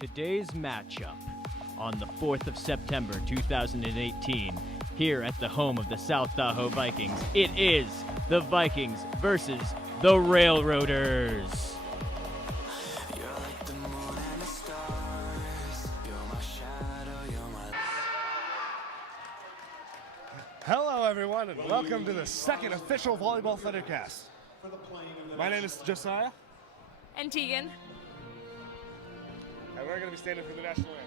Today's matchup on the 4th of September 2018 here at the home of the South Tahoe Vikings. It is the Vikings versus the Railroaders. Hello everyone and welcome to the second official volleyball Thundercast. My name is Josiah. And Tegan. And we're going to be standing for the national anthem.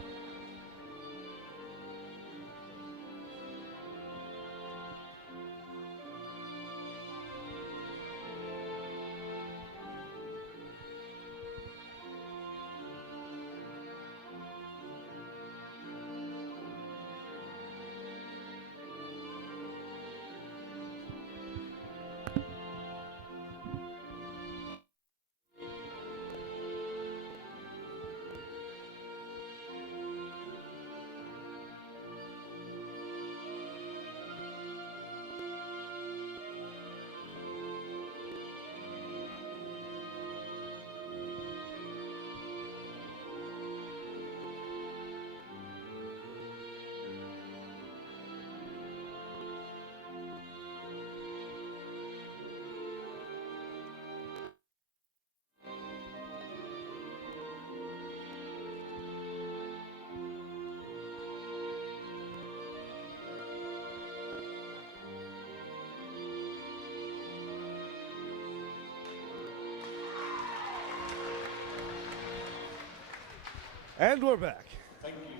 And we're back. Thank you.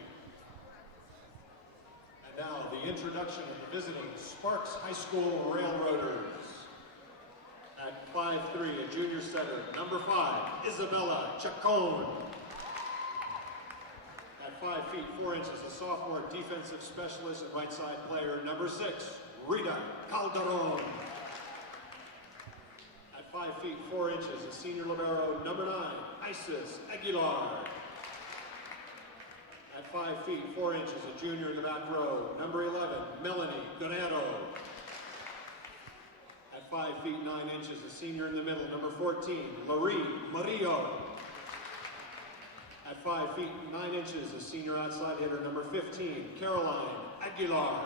And now the introduction of the visiting Sparks High School Railroaders. At 5'3", a junior setter, number 5, Isabella Chacon. At 5 feet 4 inches, a sophomore defensive specialist and right side player, number 6, Rita Calderon. At 5 feet 4 inches, a senior libero, number 9, Isis Aguilar. At 5 feet 4 inches, a junior in the back row, number 11, Melanie Guerrero. At 5 feet 9 inches, a senior in the middle, number 14, Marie Murillo. At 5 feet 9 inches, a senior outside hitter, number 15, Caroline Aguilar.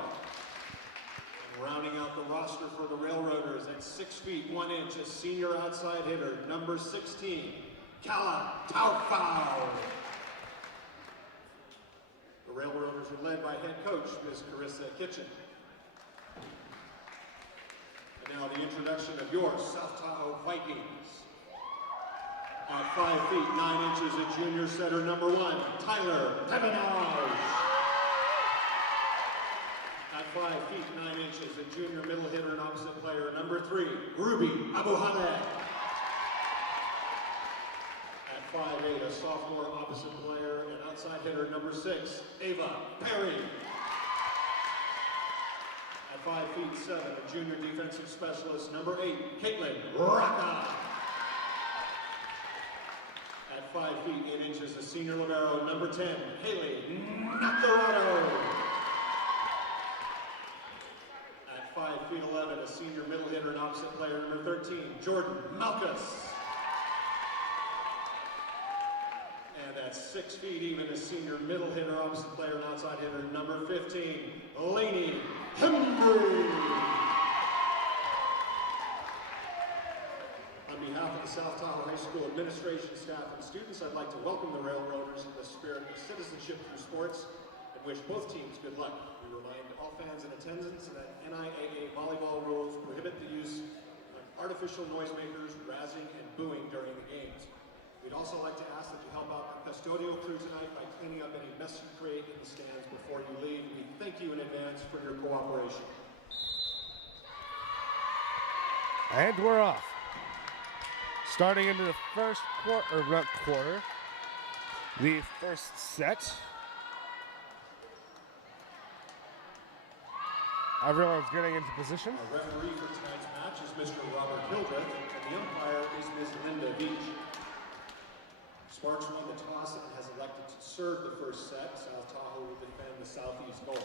And rounding out the roster for the Railroaders at 6 feet 1 inch, a senior outside hitter, number 16, Kala Taufau. The Railroaders are led by head coach, Ms. Carissa Kitchen. And now the introduction of your South Tahoe Vikings. At 5 feet 9 inches, a junior setter, number 1, Tyler Pevenage. At 5 feet 9 inches, a junior middle hitter and opposite player, number 3, Ruby Abuhale. At 5'8", a sophomore opposite player and outside hitter, number 6, Ava Perry. At 5 feet 7, a junior defensive specialist, number 8, Caitlin Rocca. At 5 feet 8 inches, a senior libero, number 10, Haley Nacarado. At 5 feet 11, a senior middle hitter and opposite player, number 13, Jordan Malkus. And at 6 feet even, a senior middle hitter, opposite player, and outside hitter, number 15, Lainey Hembry. On behalf of the South Tahoe High School administration, staff, and students, I'd like to welcome the Railroaders in the spirit of citizenship through sports and wish both teams good luck. We remind all fans in attendance that NIAA volleyball rules prohibit the use of artificial noisemakers, razzing, and booing during the games. We'd also like to ask that you help out our custodial crew tonight by cleaning up any mess you create in the stands before you leave. We thank you in advance for your cooperation. And we're off. Starting into the first quarter, the first set. Everyone's getting into position. Our referee for tonight's match is Mr. Robert Hildreth, and the umpire is Ms. Linda Beach. Sparks won the toss and has elected to serve the first set. South Tahoe will defend the southeast goal.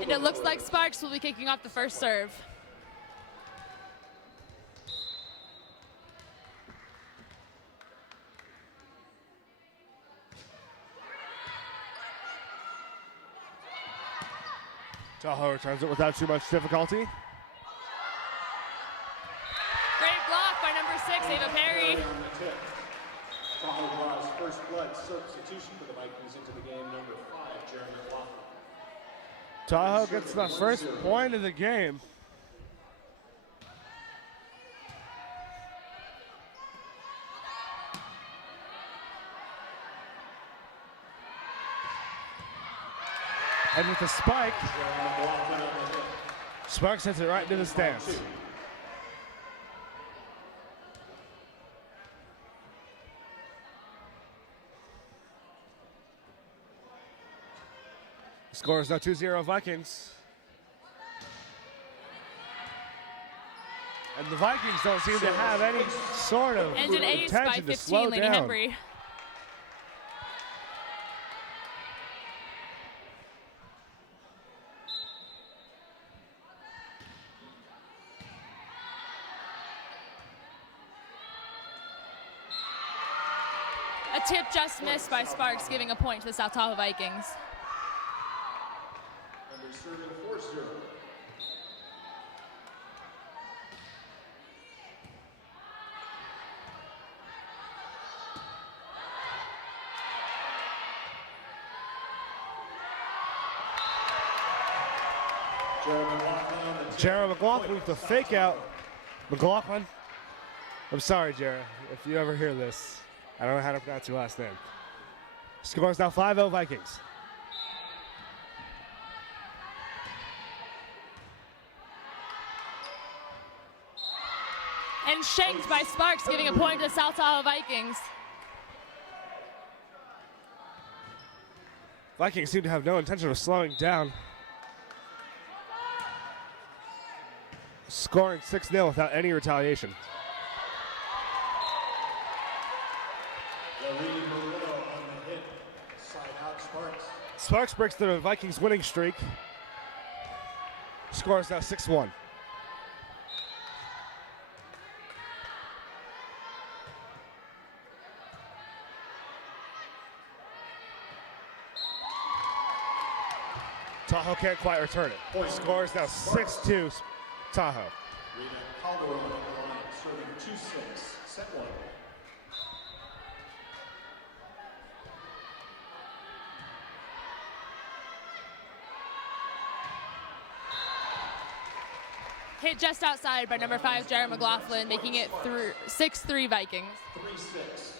And it looks like Sparks will be kicking off the first serve. Tahoe returns it without too much difficulty. Great block by number 6, Ava Perry. Tahoe draws first blood substitution for the Vikings into the game, number 5, Jeremy McLaughlin. Tahoe gets the first point of the game. And with the spike, Sparks hits it right into the stands. Score is now 2-0 Vikings. And the Vikings don't seem to have any sort of And an ace by intention to 15, slow Lady down. Hembry. A tip just missed by Sparks, giving a point to the South Tahoe Vikings. And they're serving 4-0. Jared McLaughlin with the fake out. McLaughlin. I'm sorry, Jared, if you ever hear this. I don't know how to pronounce your last name. Score is now 5-0 Vikings. And shanked by Sparks, giving a point to the South Tahoe Vikings. Vikings seem to have no intention of slowing down. Scoring 6-0 without any retaliation. Sparks breaks the Vikings winning streak. Score is now 6-1. Tahoe can't quite return it. Score is now 6-2 Tahoe. Rena Calderon on the line, serving 2-6, set 1. Hit just outside by number 5, Jared McLaughlin, making it 6-3 Vikings. 3-6.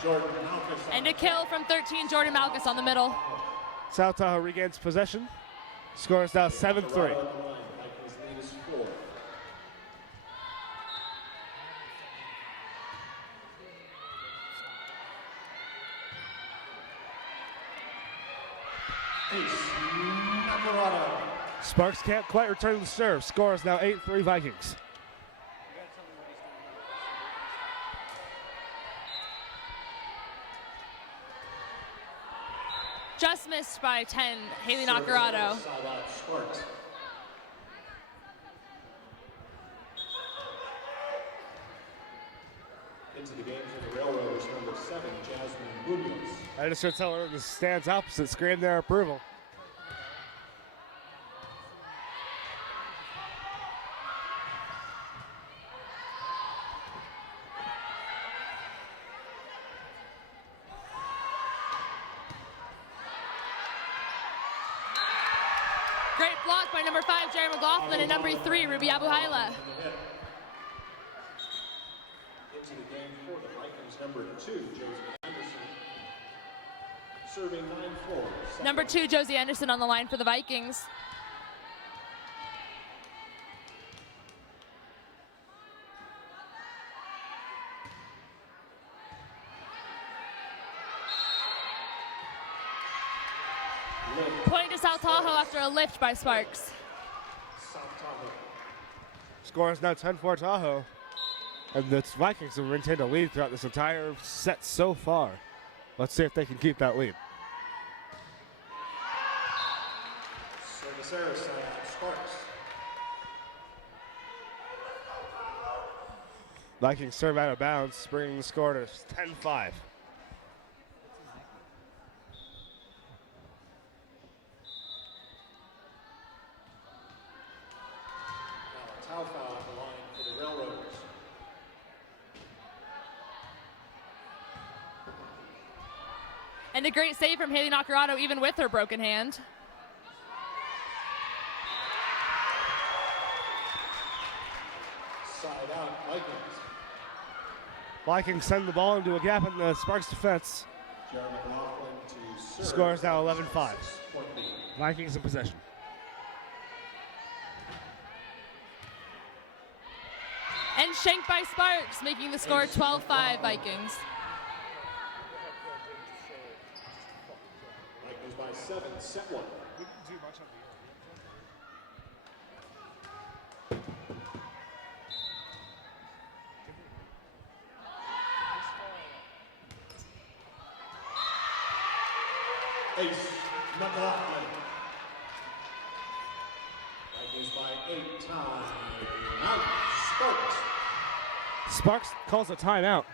Jordan Malkus. And a kill from 13, Jordan Malkus on the middle. South Tahoe regains possession. Score is now 7-3. Vikings lead is 4. Sparks can't quite return the serve. Score is now 8-3 Vikings. Just missed by 10, Haley Nacarado. Side out Sparks. Into the game for the Railroaders, number 7, Jasmine Munoz. I just heard someone in the stands opposite scream their approval. Great block by number 5, Jerry McLaughlin, and number 3, Ruby Abuhaila. Into the game for the Vikings, number 2, Josie Anderson. Serving 9-4. Number 2, Josie Anderson on the line for the Vikings. Point to South Tahoe after a lift by Sparks. South Tahoe. Score is now 10-4 Tahoe. And the Vikings have maintained a lead throughout this entire set so far. Let's see if they can keep that lead. Service error side out Sparks. Vikings serve out of bounds, bringing the score to 10-5. Now a towel foul at the line for the Railroaders. And a great save from Haley Nacarado, even with her broken hand. Side out Vikings. Vikings send the ball into a gap in the Sparks defense. Jerry McLaughlin to serve. Score is now 11-5. Point lead. Vikings in possession. And shanked by Sparks, making the score 12-5 Vikings. Vikings by 7, set 1. Ace McLaughlin. Vikings by 8, time out. Sparks. Sparks calls a timeout.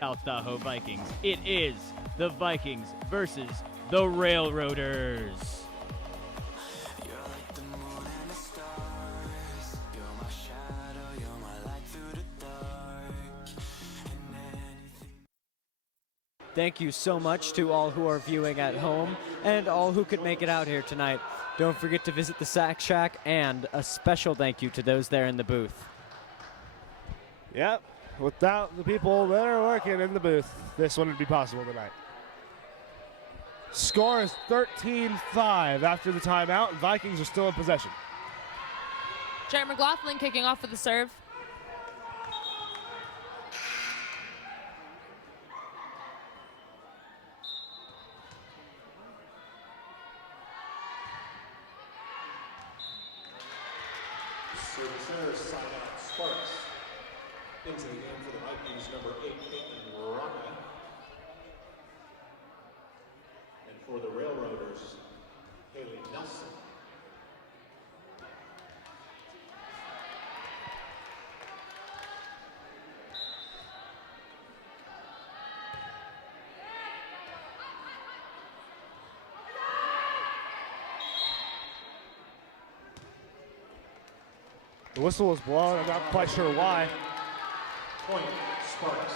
South Tahoe Vikings. It is the Vikings versus the Railroaders. Thank you so much to all who are viewing at home and all who could make it out here tonight. Don't forget to visit the Sack Shack, and a special thank you to those there in the booth. Yep, without the people that are working in the booth, this wouldn't be possible tonight. Score is 13-5 after the timeout, and Vikings are still in possession. Jerry McLaughlin kicking off with the serve. Service error side out Sparks. Into the game for the Vikings, number 8, Caitlin Raka. And for the Railroaders, Haley Nelson. The whistle was blown. I'm not quite sure why. Point, Sparks.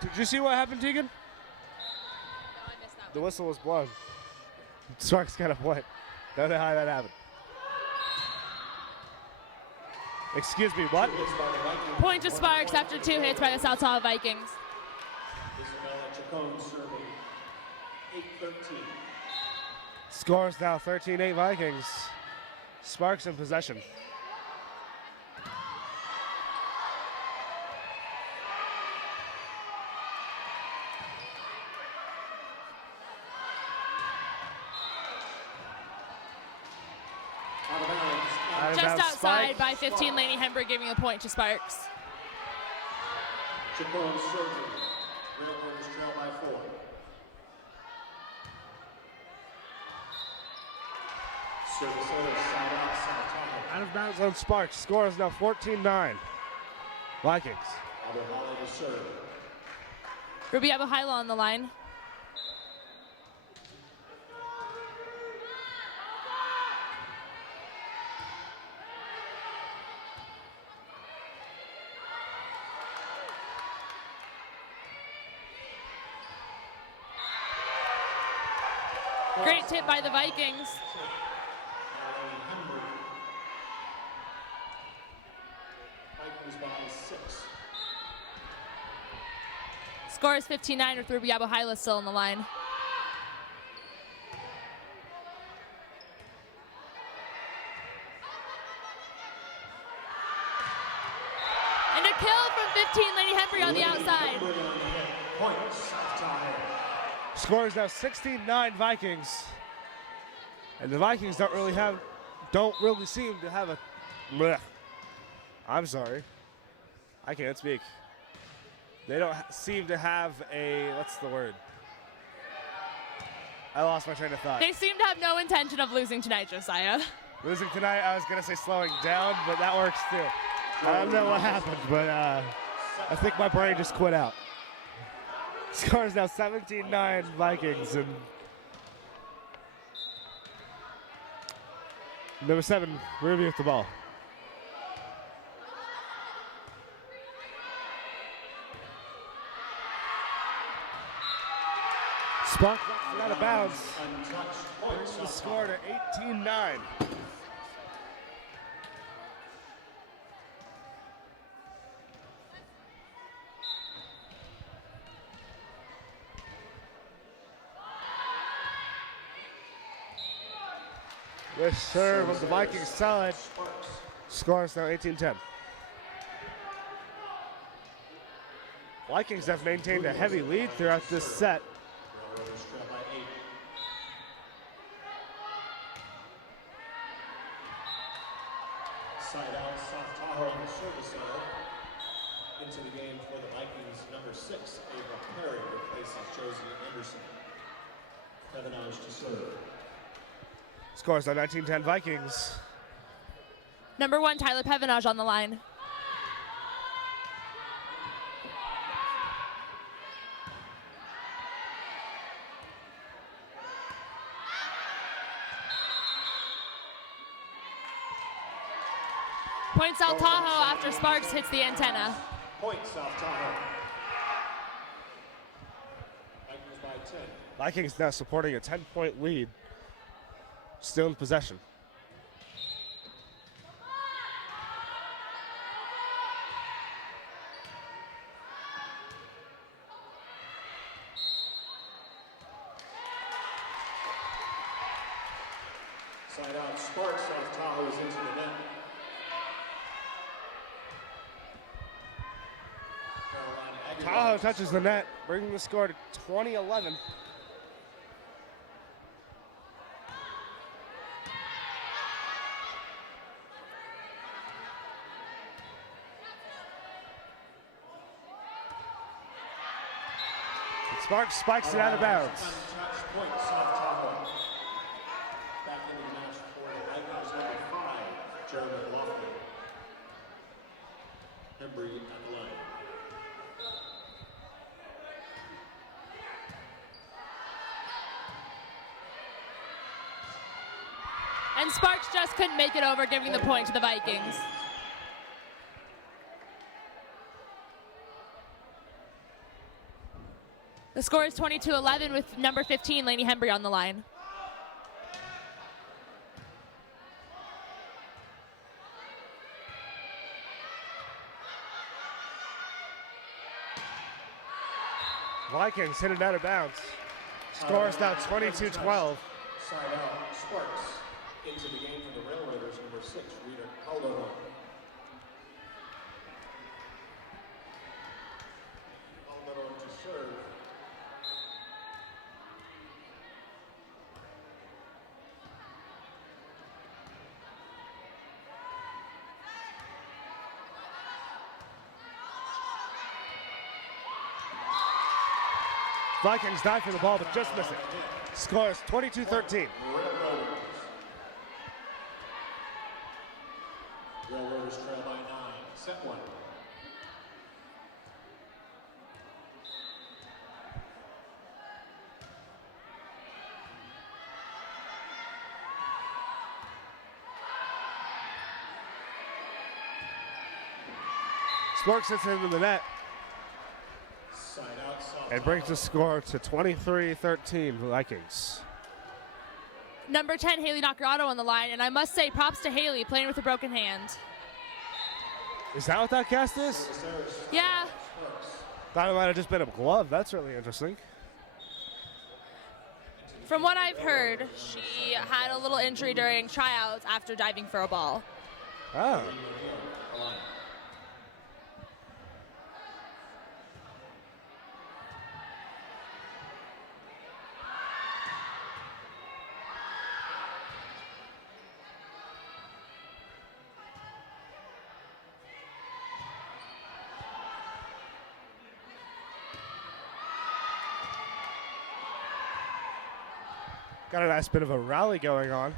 Did you see what happened, Tegan? No, I missed that The whistle was blown. Sparks got a point. Don't know how that happened. Excuse me, what? Hits by the Vikings. Point to Sparks after 2 hits by the South Tahoe Vikings. Isabella Chacon serving 8-13. Score is now 13-8 Vikings. Sparks in possession. Out of bounds. Out of Just bounds outside spike. by 15, Laney Hember giving the point to Sparks. Chacon Surgery. Railroaders trail by 4. Service over side out, South Tahoe. Out of bounds on Sparks. Score is now 14-9. Vikings. Abuhala to serve. Ruby Abuhaila on the line. Great tip by the Vikings. Vikings by 6. Score is 15-9 with Ruby Abuhaila still on the line. And a kill from 15, Laney Hembree on the outside. Points, South Tahoe. Score is now 16-9 Vikings. And the Vikings don't really seem to have a bleh. I'm sorry. I can't speak. They don't seem to have a, what's the word? I lost my train of thought. They seem to have no intention of losing tonight, Josiah. Losing tonight, I was going to say slowing down, but that works too. I don't know what happened, but I think my brain just quit out. Score is now 17-9 Vikings. And number 7, Ruby with the ball. Sparks out of bounds. Brings the score to 18-9. This serve of the Vikings solid. Score is now 18-10. Vikings have maintained a heavy lead throughout this set. Railroaders trail by 8. Side out, South Tahoe on the service center. Into the game for the Vikings, number 6, Ava Perry replaces Josie Anderson. Pevenage to serve. Scores now 19-10 Vikings. Number 1, Tyler Pevenage on the line. Point South Tahoe after Sparks hits the antenna. Point, South Tahoe. Vikings by 10. Vikings now supporting a 10-point lead. Still in possession. Side out, Sparks, South Tahoe is into the net. Tahoe touches the net, bringing the score to 20-11. Sparks spikes it out of bounds. Untouched point, South Tahoe. Back into the match for the Vikings, number 5, Jeremy McLaughlin. Hembree at the line. And Sparks just couldn't make it over, giving the point to the Vikings. The score is 22-11 with number 15, Laney Hembree on the line. Vikings hit it out of bounds. Score is now 22-12. Side out, Sparks. Into the game for the Railroaders, number 6, Rita Calderon. Calderon to serve. Vikings dive for the ball, but just miss it. Score is 22-13. Railroaders trail by 9. Set 1. Sparks hits into the net Side out, soft and brings the score to 23-13 Vikings. Number 10, Haley Nacarado on the line, and I must say props to Haley playing with a broken hand. Is that what that cast is? Yeah, Thought it might have just been a glove. That's really interesting. from what I've heard, she had a little injury during tryouts after diving for a ball. Oh. Got a nice bit of a rally going on.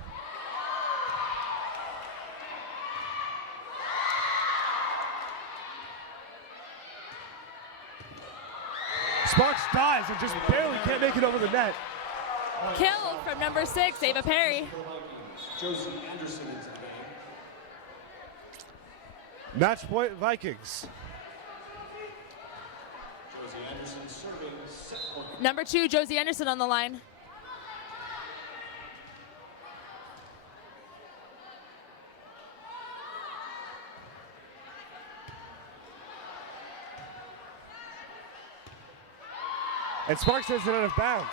Sparks dives and just barely can't make it over the net. Kill from number 6, Ava Perry. Josie Anderson into the game. Match point Vikings. Josie Anderson serving set point. Number 2, Josie Anderson on the line. And Sparks has it out of bounds.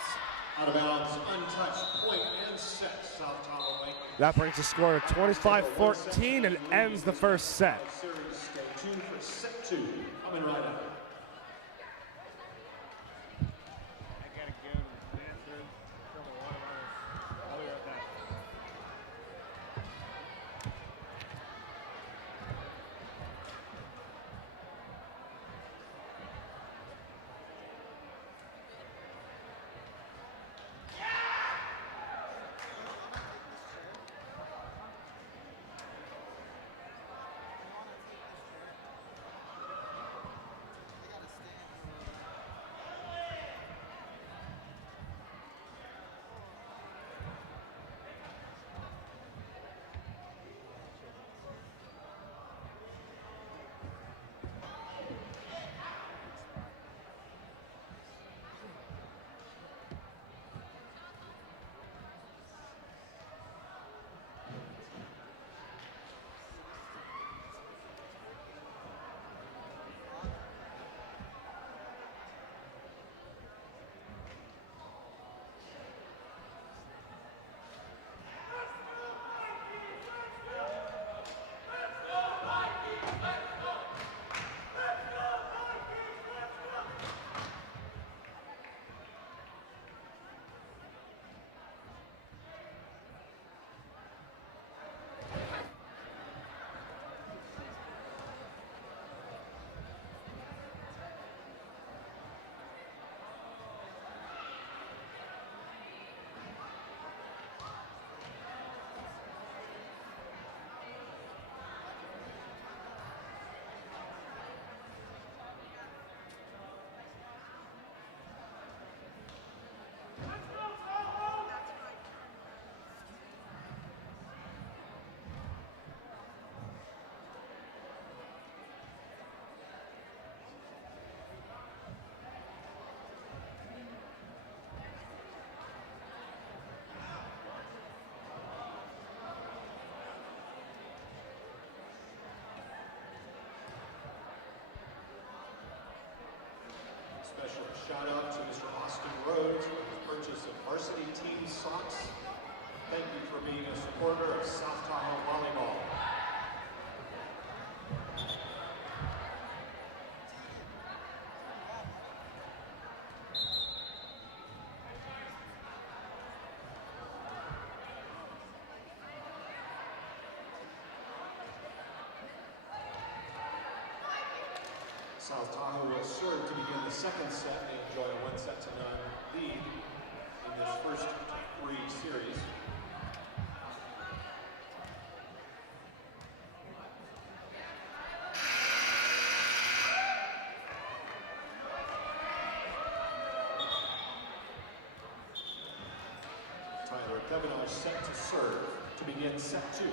Out of bounds, untouched, point and set. South Tahoe Vikings. That brings the score to 25-14 and ends the first set. Series stay tuned for set 2. Coming right up. Special shout out to Mr. Austin Rhodes for his purchase of varsity team socks. Thank you for being a supporter of South Tahoe Volleyball. South Tahoe will serve to begin the second set. They enjoy a 1-0 lead in this first 3 series. Tyler Pevenage set to serve to begin set 2.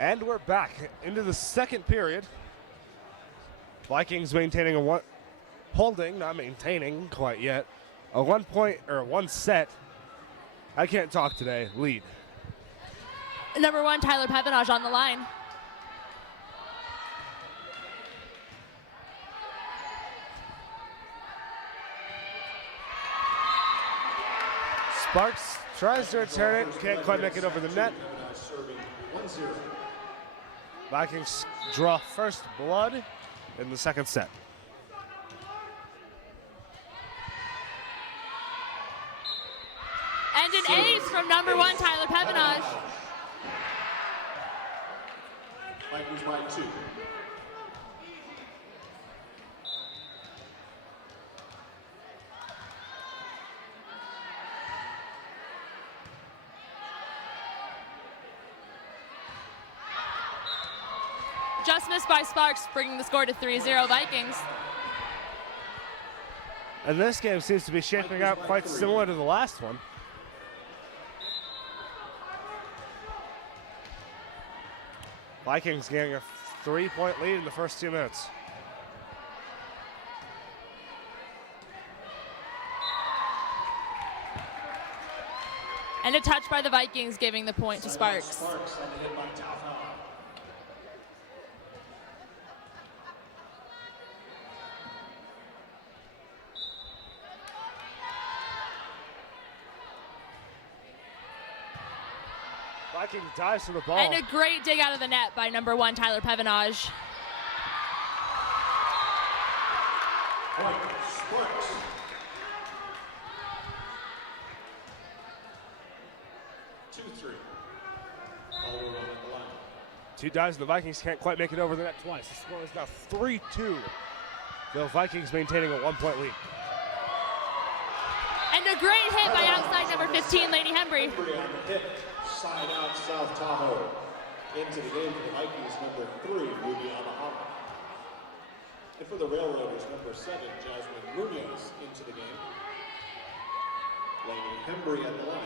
And we're back into the second period. Vikings maintaining not maintaining quite yet, a 1 set. I can't talk today. Lead. Number 1, Tyler Pevenage on the line. Sparks tries to return it, can't quite make it over the net. Serving 1-0. Vikings draw first blood in the second set. And an ace from number 1, Tyler Pevenage. Vikings by 2. Just missed by Sparks, bringing the score to 3-0 Vikings. And this game seems to be shaping out quite similar to the last one. Vikings getting a 3-point lead in the first 2 minutes. And a touch by the Vikings, giving the point to Sparks. Sparks and a hit by Tahoe. Viking dives for the ball. And a great dig out of the net by number 1, Tyler Pevenage. Sparks. All around the line. 2 dives, and the Vikings can't quite make it over the net twice. The score is now 3-2. The Vikings maintaining a 1-point lead. And a great hit by outside number 15, Lady Hembry. Hembry on the hit. Side out South Tahoe. Into the game for the Vikings, number 3, Ruby Amahama. And for the Railroaders, number 7, Jasmine Munoz into the game. Lady Hembry at the line.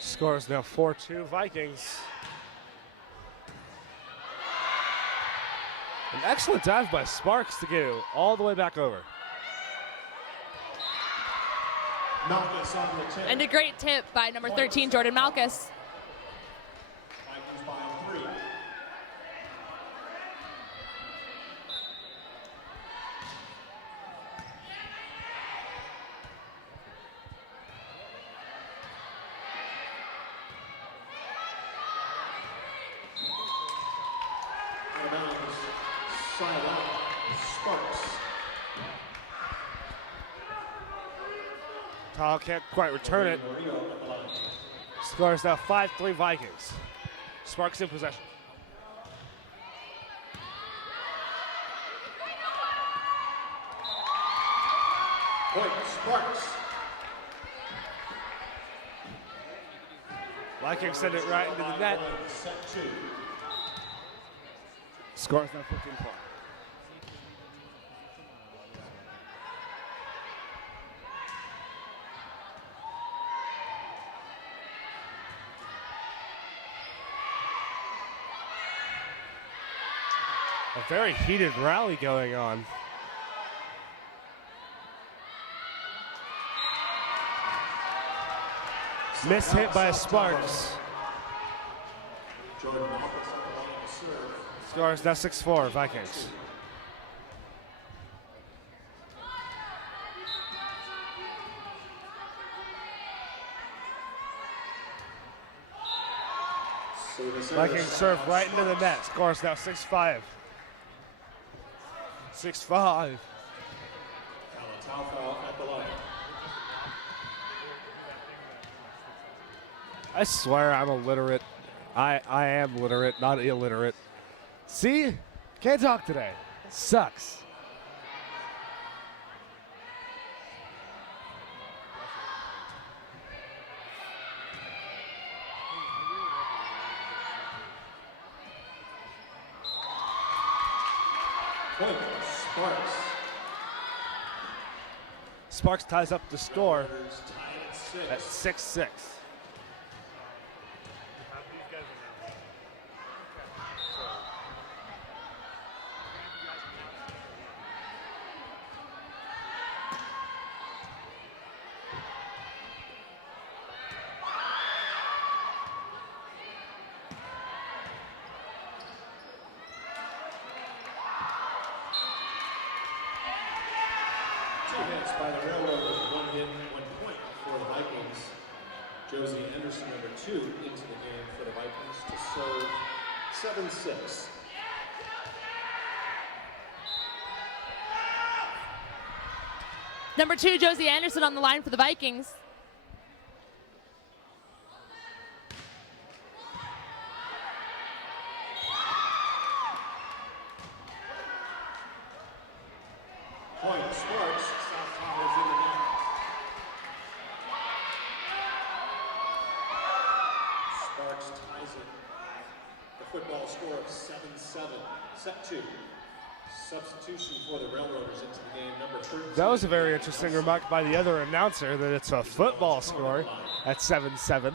Score is now 4-2 Vikings. An excellent dive by Sparks to get it all the way back over. Malchus on the tip. And a great tip by number 13, Jordan Malchus. Vikings by 3. Out of bounds, Silent Sparks. Tall can't quite return it. Score is now 5-3 Vikings. Sparks in possession. Point, Sparks. Vikings send it right into the net. Set 2. Score is now 15-4. A very heated rally going on. Miss hit by Sparks. Jordan Malchus on the line to serve. Score is now 6-4 Vikings. Vikings serve right into the net. Score is now 6-5. 6-5. Alfalfa at the line. I swear I'm illiterate. I am literate, not illiterate. See? Can't talk today. Sucks. Point, Sparks. Sparks ties up the score Railroaders tied at at 6. 6-6. Two hits by the Railroaders, 1 hit, 1 point for the Vikings. Josie Anderson, number 2, into the game for the Vikings to serve 7-6. Number 2, Josie Anderson on the line for the Vikings. Point, Sparks. South Towers in the net. Sparks ties it. The football score of 7-7. Set 2. Substitution for the Railroaders into the game, number 13. That was a very interesting remark by the other announcer that it's a football score at 7-7.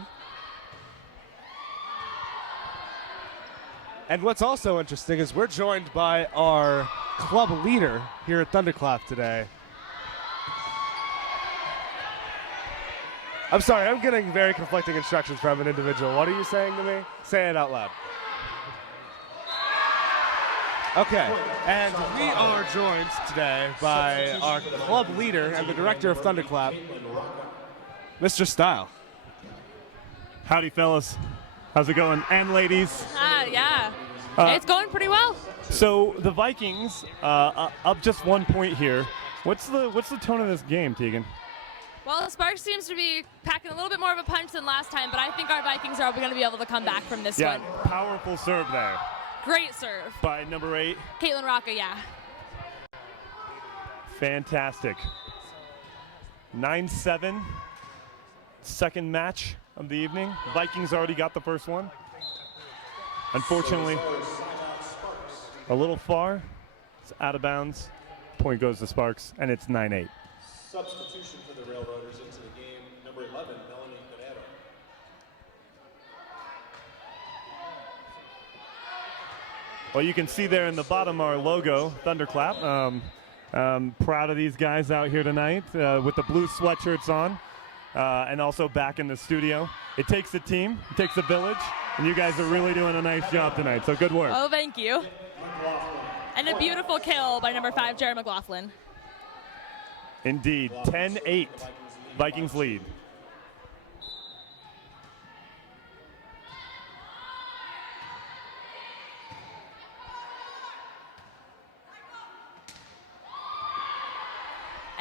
And what's also interesting is we're joined by our club leader here at Thunderclap today. I'm sorry, I'm getting very conflicting instructions from an individual. What are you saying to me? Say it out loud. Okay, and we are joined today by our club leader and the director of Thunderclap, Mr. Style. Howdy, fellas. How's it going? And ladies. Yeah. It's going pretty well. So the Vikings up just 1 point here. What's the tone of this game, Tegan? Well, Sparks seems to be packing a little bit more of a punch than last time, but I think our Vikings are going to be able to come back from this Yeah, one. powerful serve there Great serve. by number 8. Caitlin Rocca, yeah. Fantastic. 9-7. Second match of the evening. Vikings already got the first one. Unfortunately, a little far. It's out of bounds. Point goes to Sparks, and it's 9-8. Substitution for the Railroaders into the game, number 11, Melanie Panero. Well, you can see there in the bottom our logo, Thunderclap. Proud of these guys out here tonight with the blue sweatshirts on, and also back in the studio. It takes a team, it takes a village, and you guys are really doing a nice job tonight, so good work. Oh, thank you. And a beautiful kill by number 5, Jared McLaughlin. Indeed, 10-8, Vikings lead.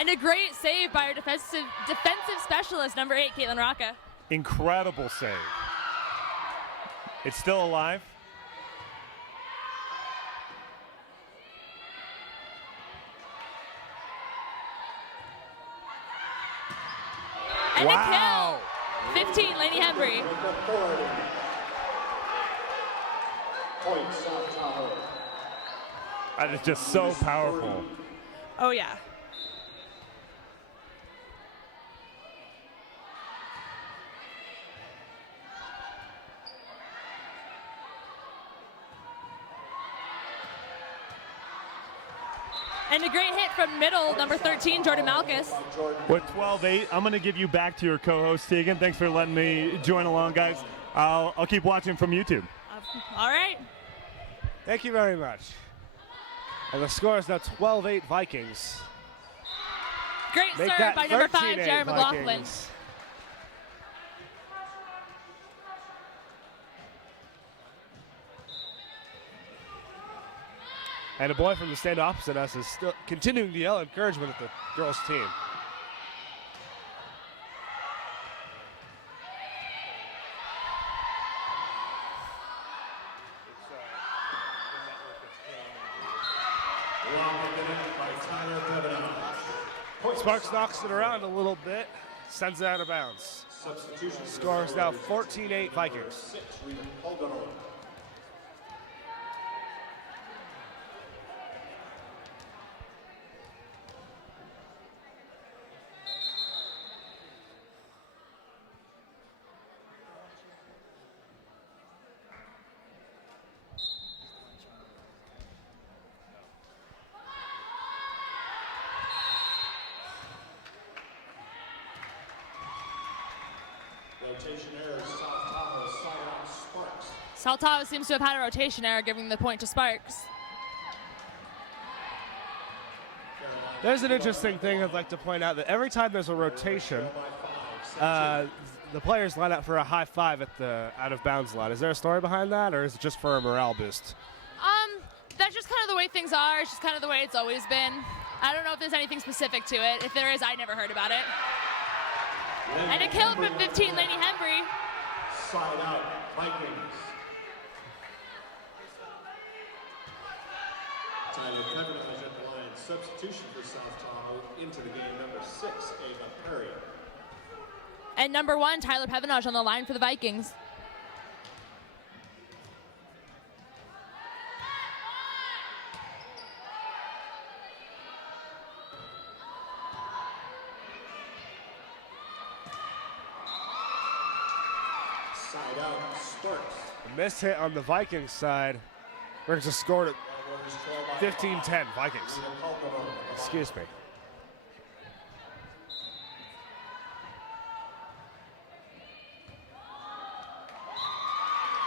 And a great save by our defensive specialist, number 8, Caitlin Rocca. Incredible save. It's still alive. And wow. a kill. 15, Lainey Hembry. Point, South Tahoe. That is just so powerful. Oh, yeah. And a great hit from middle, number 13, Jordan Malkus. With 12-8, I'm going to give you back to your co-host, Tegan. Thanks for letting me join along, guys. I'll keep watching from YouTube. All right. Thank you very much. And the score is now 12-8 Vikings. Great Make serve that by number 5, 13-8 Jared McLaughlin. Vikings. And a boy from the stand opposite us is still continuing to yell encouragement at the girls' team. Sparks knocks it around a little bit, sends it out of bounds. Score is now 14-8 Vikings. Rotation error, South Tahoe, side out, Sparks. South Tahoe seems to have had a rotation error, giving the point to Sparks. There's an interesting thing I'd like to point out, that every time there's a rotation, the players line up for a high five at the out of bounds line. Is there a story behind that, or is it just for a morale boost? That's just kind of the way things are. It's just kind of the way it's always been. I don't know if there's anything specific to it. If there is, I never heard about it. And a kill from 15, Lainey Hembry. Side out, Vikings. Tyler Pevenage at the line. Substitution for South Tahoe into the game, number 6, Ava Perry. And number 1, Tyler Pevenage on the line for the Vikings. Side out, Sparks. A missed hit on the Vikings side brings the score to 15-10 Vikings. Excuse me.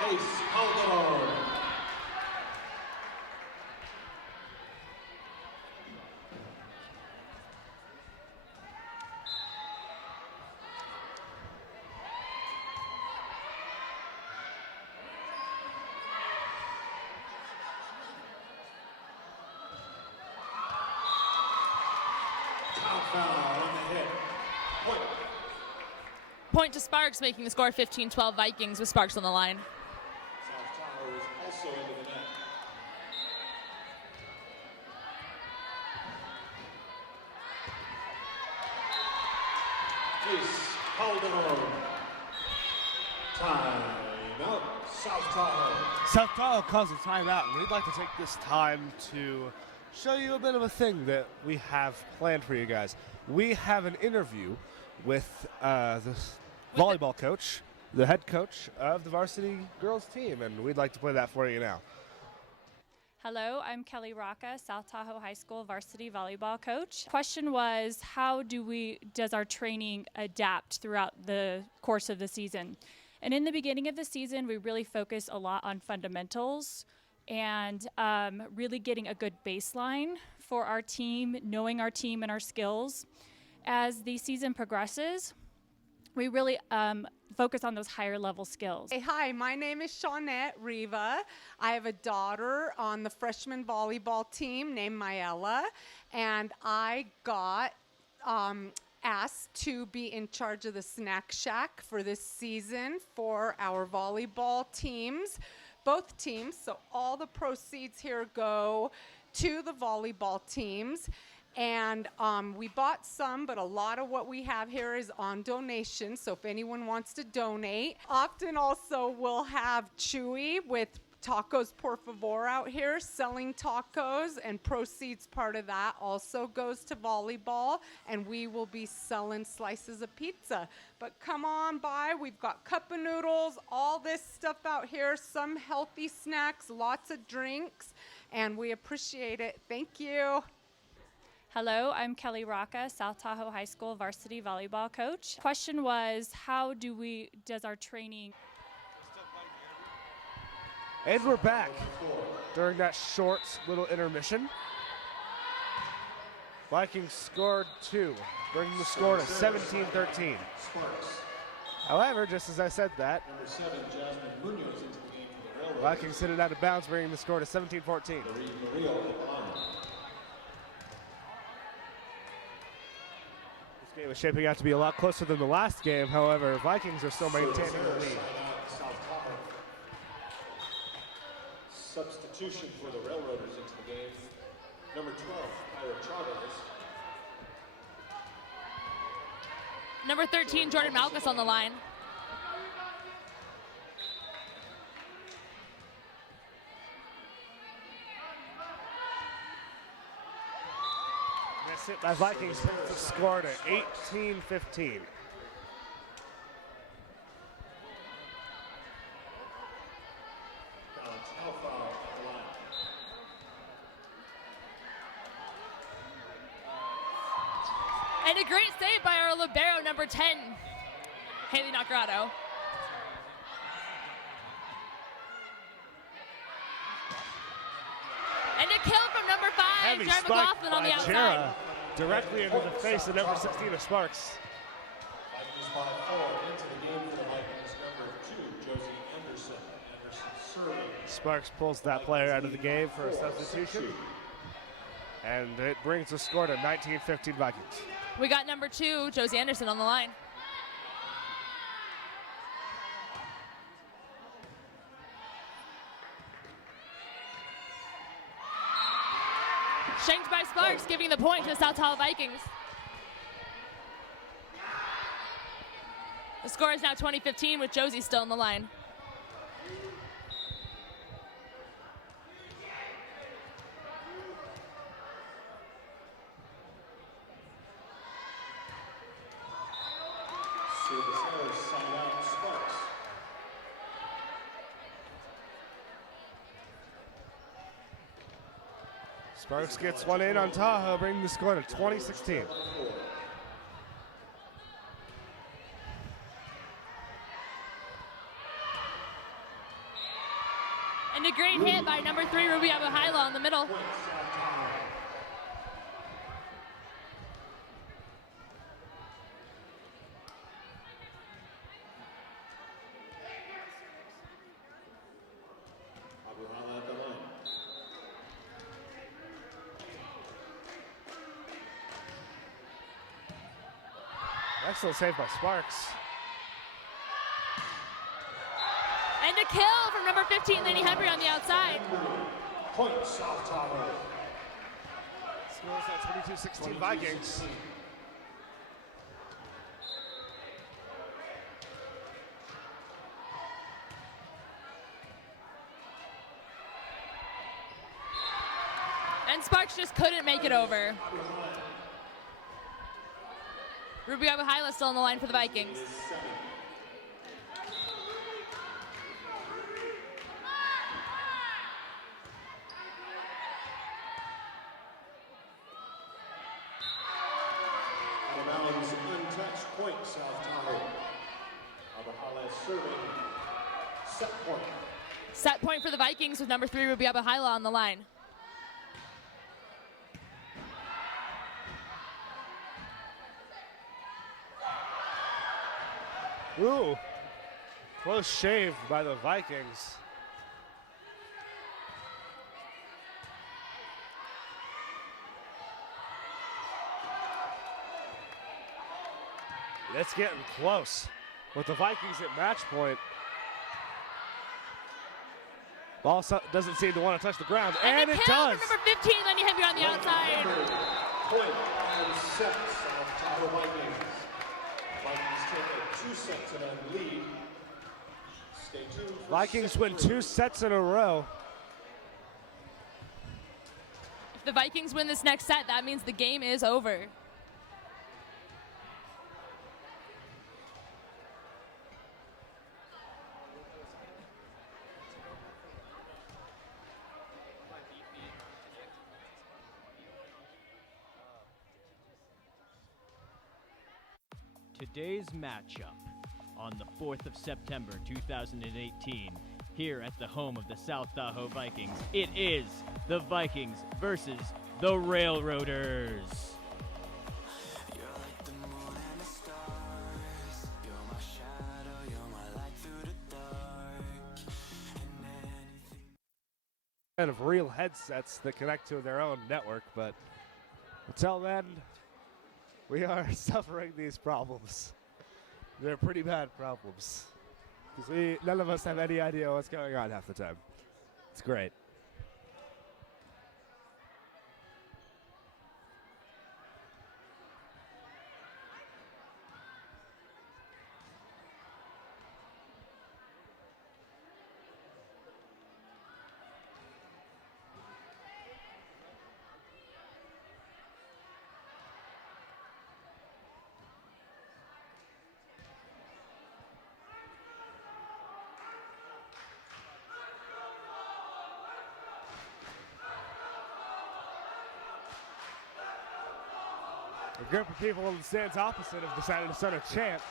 Ace Calderon. Foul on the hit. Point. Point to Sparks, making the score 15-12 Vikings with Sparks on the line. South Tahoe is also into the net. Ace Calderon. Timeout. South Tahoe. South Tahoe calls a timeout, and we'd like to take this time to show you a bit of a thing that we have planned for you guys. We have an interview with the volleyball coach, the head coach of the varsity girls team, and we'd like to play that for you now. Hello, I'm Kelly Rocca, South Tahoe High School varsity volleyball coach. Question was, how does our training adapt throughout the course of the season? And in the beginning of the season, we really focus a lot on fundamentals and really getting a good baseline for our team, knowing our team and our skills. As the season progresses, we really focus on those higher level skills. Hey, hi, my name is Shawnette Riva. I have a daughter on the freshman volleyball team named Maella, and I got asked to be in charge of the snack shack for this season for our volleyball teams, both teams. So all the proceeds here go to the volleyball teams. And we bought some, but a lot of what we have here is on donation. So if anyone wants to donate, often also we'll have Chewy with Tacos Por Favor out here selling tacos, and proceeds part of that also goes to volleyball, and we will be selling slices of pizza. But come on by, we've got cup of noodles, all this stuff out here, some healthy snacks, lots of drinks, and we appreciate it. Thank you. Hello, I'm Kelly Rocca, South Tahoe High School varsity volleyball coach. Question was, how does our training... And we're back during that short little intermission. Vikings scored 2, bringing the score to 17-13. However, just as I said that, Vikings hit it out of bounds, bringing the score to 17-14. This game is shaping out to be a lot closer than the last game. However, Vikings are still maintaining the lead. Substitution for the Railroaders into the game. Number 12, Ira Chavez. Number 13, Jordan Malkus on the line. That's it by Vikings to score to 18-15. And a great save by our libero, number 10, Haley Nacarado. And a kill from number 5, Heavy Jared spike McLaughlin on by the outside. Jera, directly into the face of number 16 of Sparks. Vikings by 4 into the game for the Vikings. Number 2, Josie Anderson. Anderson serving. Sparks pulls that player out of the game for a substitution. And it brings the score to 19-15 Vikings. We got number 2, Josie Anderson on the line. Shanked by Sparks, giving the point to the South Tahoe Vikings. The score is now 20-15 with Josie still on the line. Sparks gets one in on Tahoe, bringing the score to 20-16. And a great hit by number 3, Ruby Abuhaila in the middle. Abuhaila at the line. Excellent save by Sparks. And a kill from number 15, Laney Henry on the outside. Point, South Tahoe. Scores at 22-16 Vikings. And Sparks just couldn't make it over. Ruby Abuhaila still on the line for the Vikings. South Tahoe. Abahala serving set point. Set point for the Vikings with number 3, Ruby Abahala on the line. Ooh, close shave by the Vikings. It's getting close with the Vikings at match point. Ball doesn't seem to want to touch the ground, and it does. Number 15, Lenny Hemby on the outside. Point and set, South Tahoe Vikings. Vikings take a 2 sets and a lead. Stay tuned for Vikings win 2 sets in a row. If the Vikings win this next set, that means the game is over. Today's matchup on the 4th of September 2018 here at the home of the South Tahoe Vikings. It is the Vikings versus the Railroaders. Kind of real headsets that connect to their own network, but until then, we are suffering these problems. They're pretty bad problems. Because none of us have any idea what's going on half the time. It's great. A group of people in the stands opposite have decided to start a chant.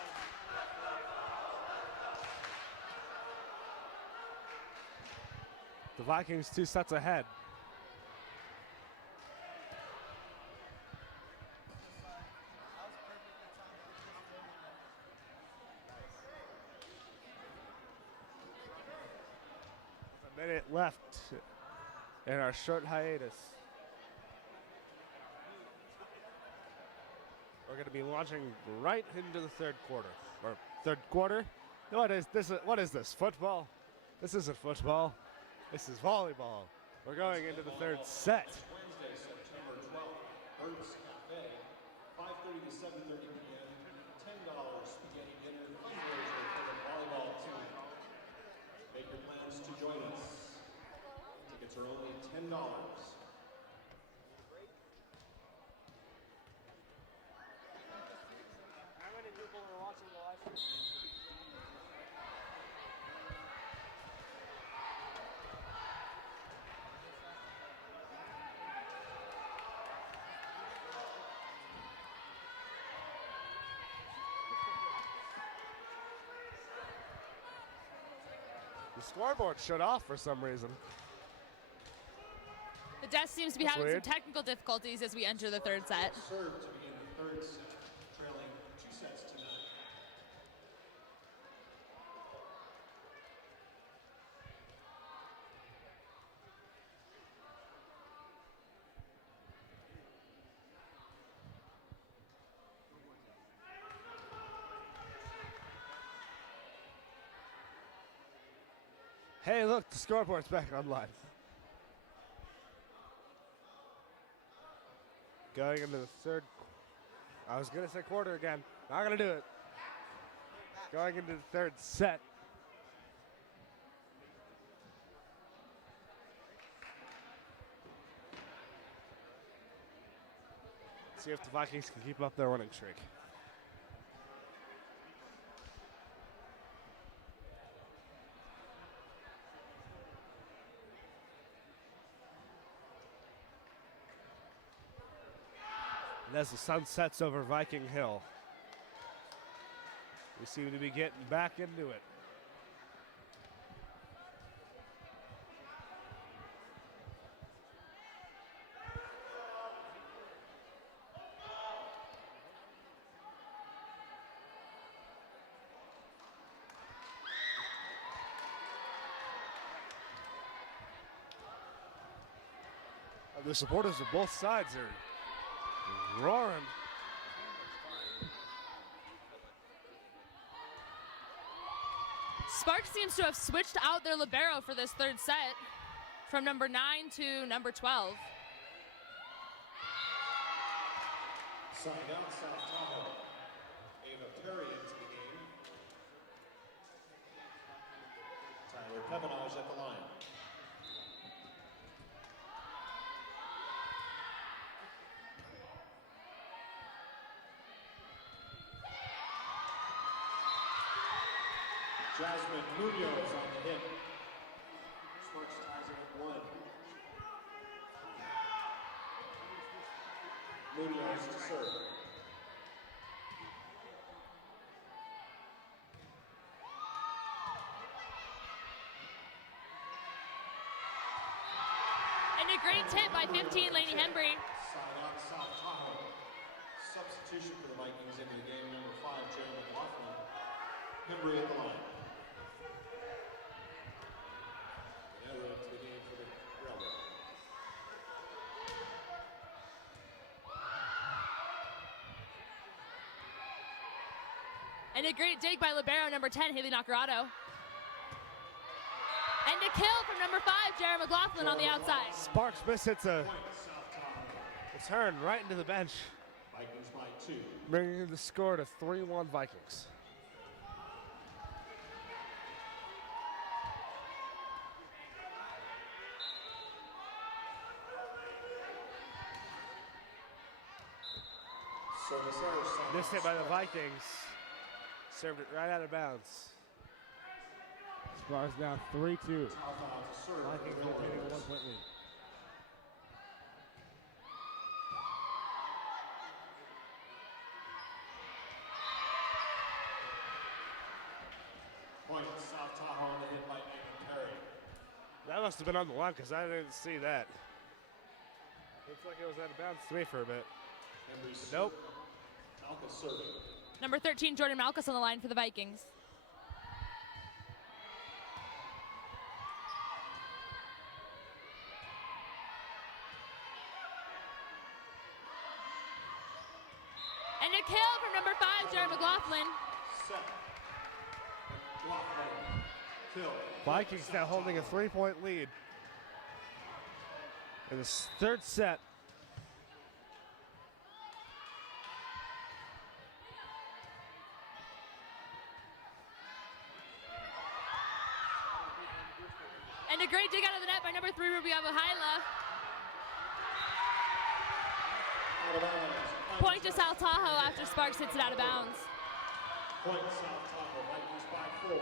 The Vikings 2 sets ahead. A minute left in our short hiatus. We're going to be launching right into the third quarter. Or third quarter? What is this? Football? This isn't football. This is volleyball. We're going into the third set. Wednesday, September 12th. Bird's Cafe, 5:30 to 7:30 p.m. $10 spaghetti dinner fundraiser for the volleyball team. Make your plans to join us. Tickets are only $10. The scoreboard shut off for some reason. The desk seems to be That's having weird. some technical difficulties as we enter the third set. Serve to begin the third set, trailing 2 sets to 9. Hey, look, the scoreboard's back online. Going into the third. I was going to say quarter again. Not going to do it. Going into the third set. See if the Vikings can keep up their winning streak. And as the sun sets over Viking Hill, We seem to be getting back into it. The supporters of both sides are roaring. Sparks seems to have switched out their libero for this third set from number 9 to number 12. Signing out South Tahoe. Ava Perry into the game. Tyler Pevenage at the line. Jasmine Munoz on the hit. Sparks ties it at 1. Munoz to serve. And a great tip by 15, Lainey Hembry. Side out South Tahoe. Substitution for the Vikings into the game, number 5, Jeremy McLaughlin. Hembry at the line. Another into the game for the Railroad. And a great dig by libero number 10, Haley Nacarado. And a kill from number 5, Jared McLaughlin on the outside. Sparks miss hits a turn right into the bench, Vikings by 2. bringing the score to 3-1 Vikings. Service error. Missed hit by the Vikings. Served it right out of bounds. Sparks now 3-2. Vikings maintaining a 1-point lead. Point South Tahoe on the hit by Ava Perry. That must have been on the line because I didn't see that. Looks like it was out of bounds to me for a bit. Nope. Malchus serving. Number 13, Jordan Malchus on the line for the Vikings. And a kill from number 5, Jared McLaughlin. Set. McLaughlin. Kill. Vikings now holding a 3-point lead in the third set. And a great dig out of the net by number 3, Ruby Abuhaila. Out of bounds. Point to South Tahoe after Sparks hits it out of bounds. Point South Tahoe. Vikings by 4.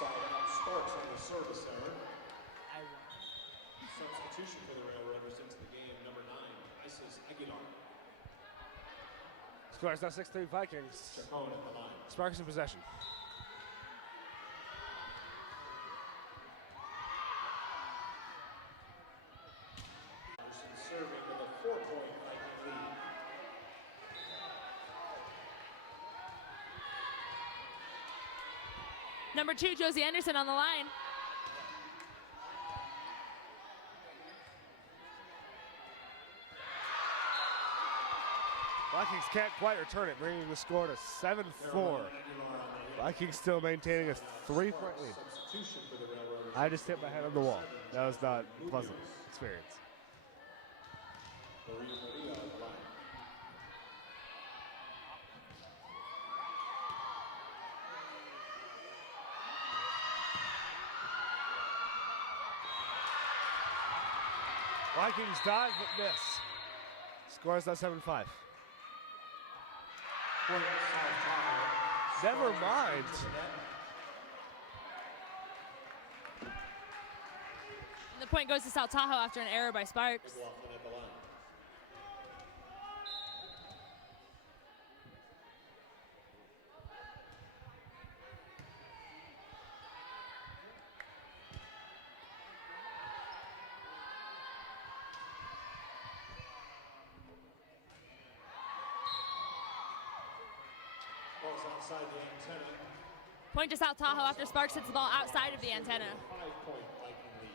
Side out Sparks on the service error. Substitution for the Railroaders into the game, number 9, Isis Aguilar. Sparks now 6-3 Vikings. Chacon at the line. Sparks in possession. Anderson serving with a 4-point Viking lead. Number 2, Josie Anderson on the line. Vikings can't quite return it, bringing the score to 7-4. Vikings still maintaining a 3-point lead. Substitution for the Railroaders. I just hit my head on the wall. That was not a pleasant experience. Maria at the line. Vikings dive but miss. Score is now 7-5. Point South Tahoe. Never mind. And the Point goes to South Tahoe after an error by Sparks. McLaughlin at the line. Ball's outside the antenna. Point to South Tahoe after Sparks hits the ball outside of the antenna. 5-point Viking lead.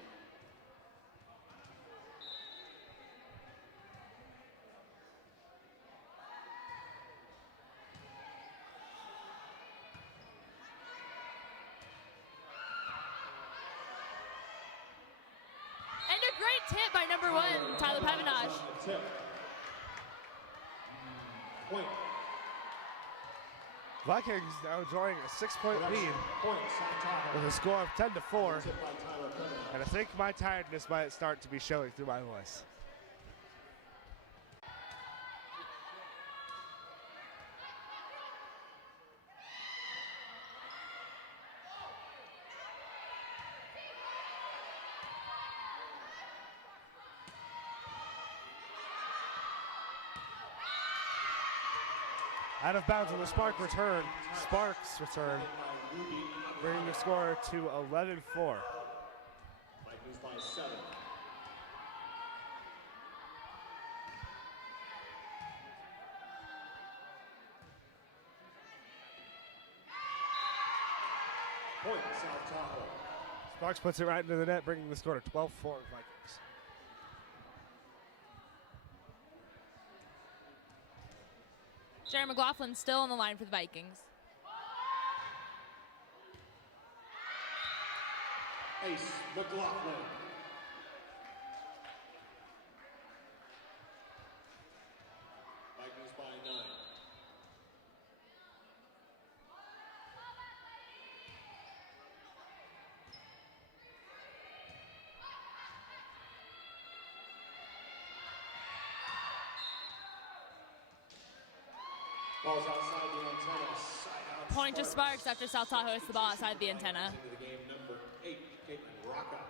And a great tip by number 1, Tyler Pevenage. Tip. Point. Vikings now enjoying a 6-point lead Point, South Tahoe. with a score of 10-4. Tip by Tyler Pevenage. And I think my tiredness might start to be showing through my voice. Out of bounds on the Sparks return, bringing the score to 11-4. Vikings by 7. Point, South Tahoe. Sparks puts it right into the net, bringing the score to 12-4 Vikings. Jerry McLaughlin still on the line for the Vikings. Ace McLaughlin. Vikings by 9. Ball's outside the antenna. Side out Point to Sparks after South Tahoe hits the ball outside the antenna. Into the game, number 8, Caitlin Rocca.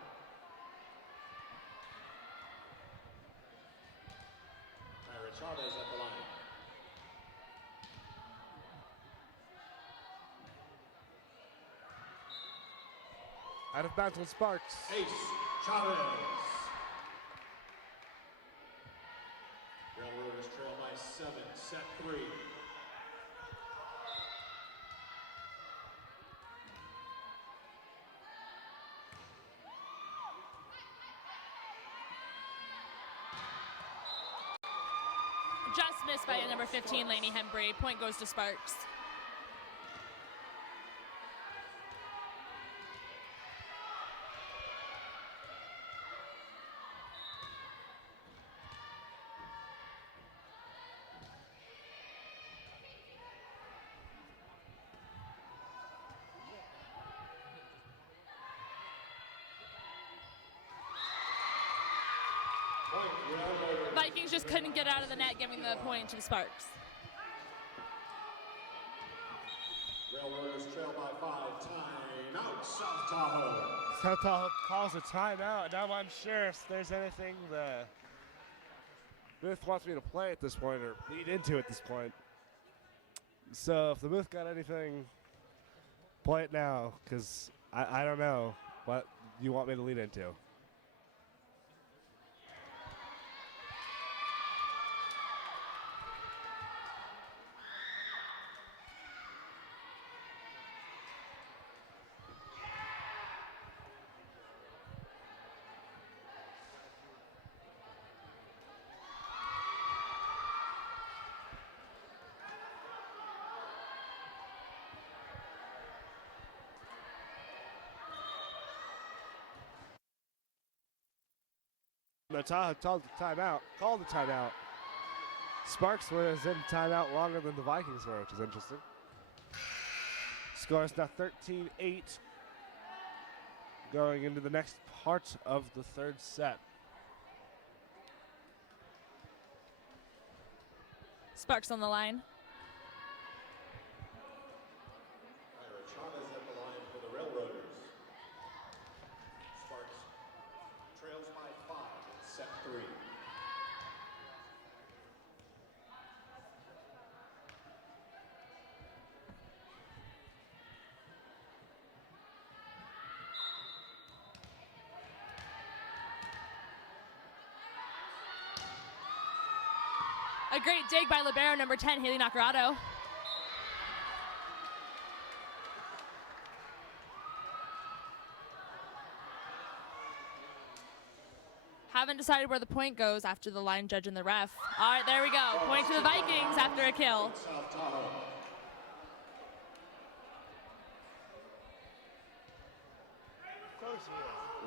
Tyra Chavez at the line. Out of bounds with Sparks. Ace Chavez. Railroaders trail by 7, set 3. Just missed by number 15, Lainey Hembry. Point goes to Sparks. Point, Railroaders. Vikings just couldn't get out of the net, giving the point to the Sparks. Railroaders trail by 5. Timeout, South Tahoe. South Tahoe calls a timeout. Now I'm sure if there's anything the booth wants me to play at this point or lead into at this point. So if the booth got anything, play it now, because I don't know what you want me to lead into. Tahoe called the timeout. Sparks was in timeout longer than the Vikings were, which is interesting. Score is now 13-8 going into the next part of the third set. Sparks on the line. Tyra Chavez at the line for the Railroaders. Sparks trails A great dig by libero number 10, Haley Nacarado. Haven't decided where the point goes after the line judge and the ref. All right, there we go. Point to the Vikings after a kill. South Tahoe.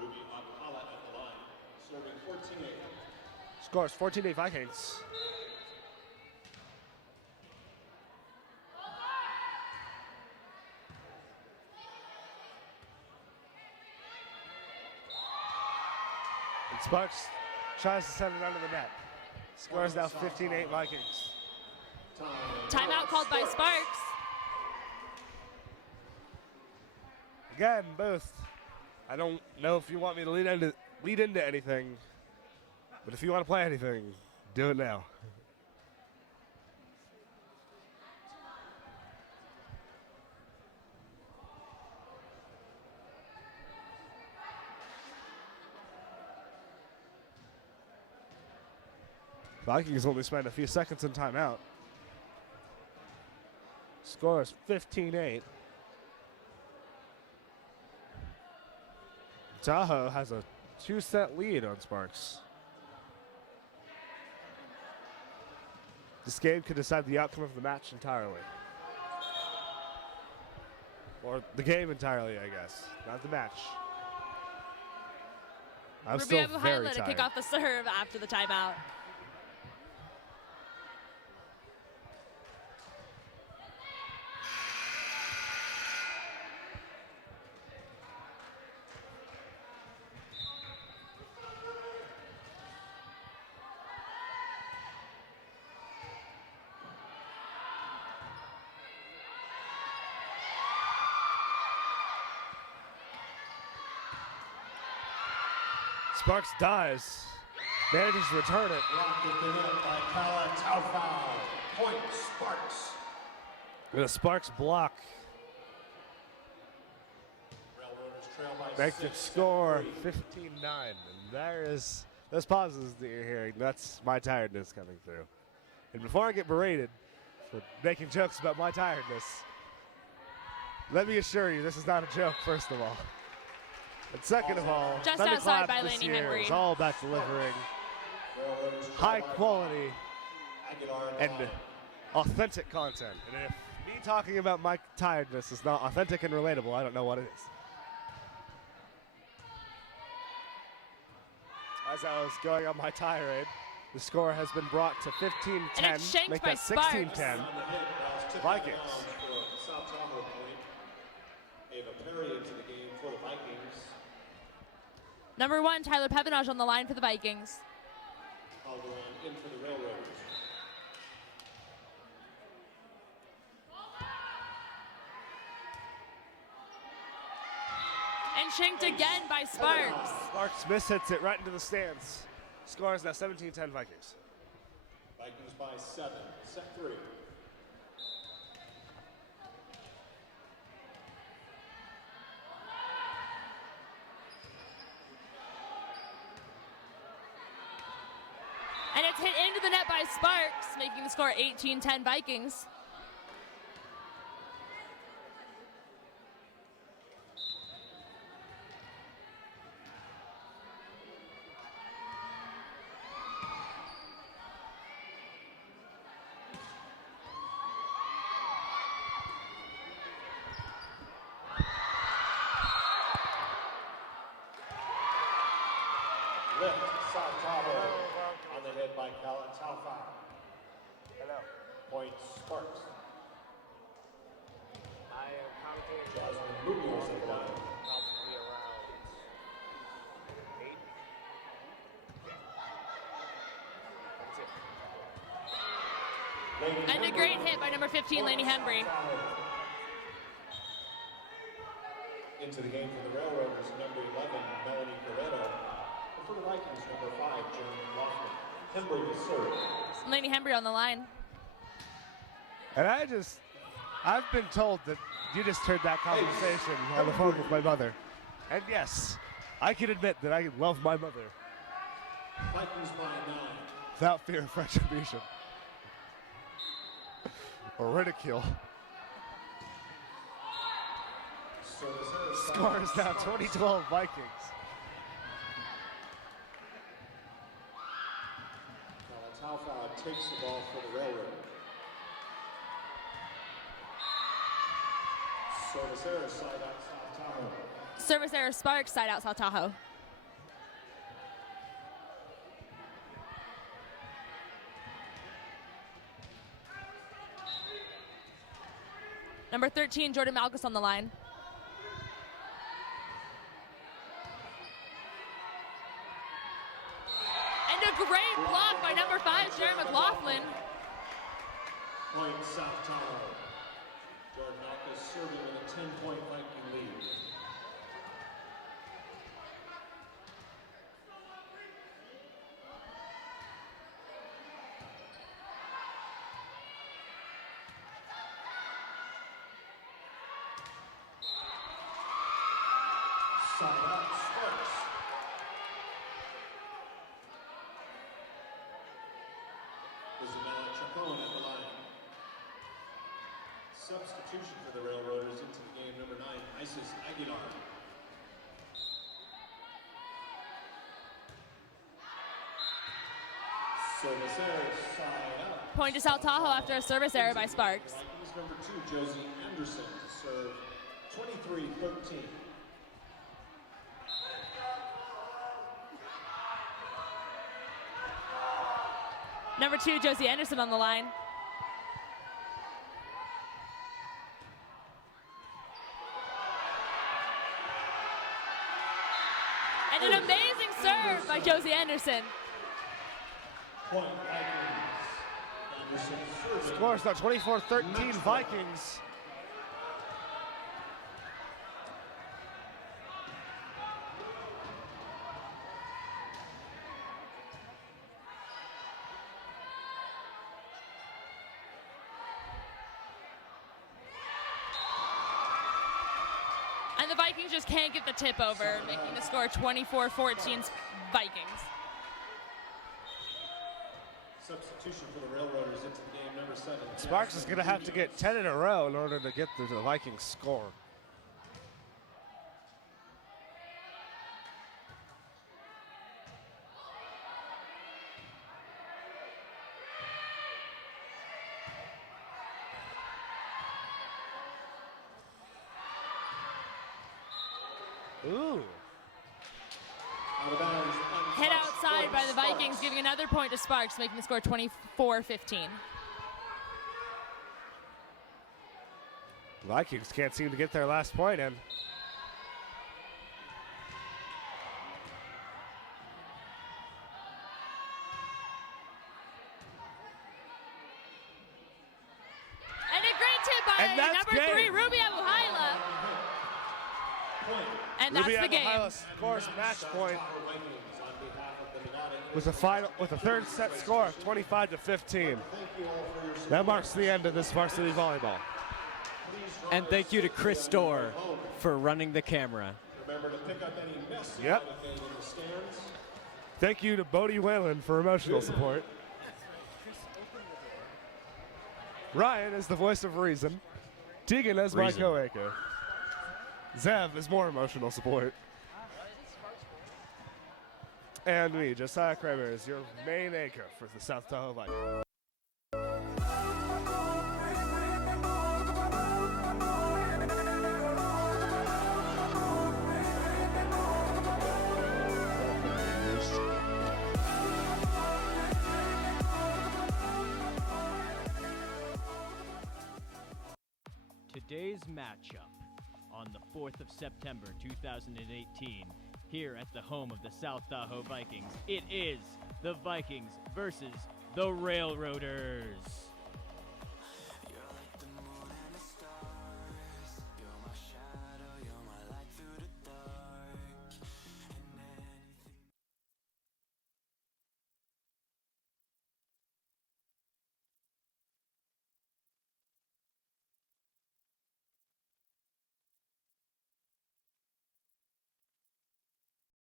Ruby Alcala at the line, serving 14-8. Scores 14-8 Vikings. And Sparks tries to send it under the net. Scores now 15-8 Vikings. Timeout called by Sparks. Again, both. I don't know if you want me to lead into anything, but if you want to play anything, do it now. Vikings only spend a few seconds in timeout. Score is 15-8. Tahoe has a 2-set lead on Sparks. This game could decide the outcome of the match entirely. Or the game entirely, I guess. Not the match. I'm still very Rubio to tired. kick off the serve after the timeout. Sparks dies. Manages to return it. Blocked at the net by Kala Taufau. Point Sparks. And a Sparks block Railroaders trail by makes it 6. score 15-9. And there is those pauses that you're hearing. That's my tiredness coming through. And before I get berated for making jokes about my tiredness, let me assure you this is not a joke, first of all. And second of all, Just Thunderclaps outside by this Laney year Henry. is all about delivering Railroaders trail high by quality Aguilar at the and line. authentic content. And if me talking about my tiredness is not authentic and relatable, I don't know what it is. As I was going on my tirade, the score has been brought to 15-10. And it's shanked Make by that Sparks. 16-10. On the hit, that was tipped Vikings. out of bounds for South Tahoe point. Ava Perry into the game for the Vikings. Number 1, Tyler Pevenage on the line for the Vikings. Alderaan in for the Railroaders. And shanked again by Sparks. Sparks mishits it right into the stands. Score is now 17-10 Vikings. Vikings by 7. Set 3. And it's hit into the net by Sparks, making the score 18-10 Vikings. Lift, South Tahoe. On the hit by Kala Taufau. Hello. Point Sparks. I am commentating Jasmine Munoz at the line. probably around 8. Yeah. That's it. And a great hit by number 15, Laney Henry. Into the game for the Railroaders, number 11, Melanie Guerrero. And for the Vikings, number 5, Jeremy Laughlin. Henry to serve. Laney Henry on the line. And I've been told that you just heard that conversation on the phone with my mother. And yes, I can admit that I love my mother Vikings by 9. without fear of retribution. or ridicule. Score is now 20-12 Vikings. Alfalfa takes the ball for the Railroad. Service error, side out South Tahoe. Service error, Sparks, side out South Tahoe. Number 13, Jordan Malkus on the line. And a great block by number 5, Jared McLaughlin. Point South Tahoe. Jordan Malkus serving with a 10-point Viking lead. Side out Sparks. Isabella Chacon at the line. Substitution for the Railroaders into the game, number 9, Isis Aguilar. Service error, side out. Point to South Tahoe after a service error by Sparks. Vikings number 2, Josie Anderson, to serve 23-13. Number 2, Josie Anderson on the line. And an amazing serve by Josie Anderson. Point Vikings. Anderson serving. Score is now 24-13 Vikings. And the Vikings just can't get the tip over, making the score 24-14 Vikings. Substitution for the Railroaders into the game, number 7. Sparks is going to have to get 10 in a row in order to get the Vikings score. Ooh. Out of bounds. Hit outside by the Vikings, giving another point to Sparks, making the score 24-15. Vikings can't seem to get their last point in. And a great tip by And that's number game. 3, Ruby Abuhaila. And that's Ruby the game. Abuhaila scores match point with a third set score of 25-15. That marks the end of this varsity volleyball. And thank you to Chris Dorr for running the camera. Remember to pick up any mess Yep. in the stands. Thank you to Bodie Whalen for emotional support. Ryan is the voice of reason. Tegan is my Reason. co-anchor. Zev is more emotional support. And me, Josiah Kramer, is your main anchor for the South Tahoe Vikings. Today's matchup on the 4th of September 2018 here at the home of the South Tahoe Vikings. It is the Vikings versus the Railroaders.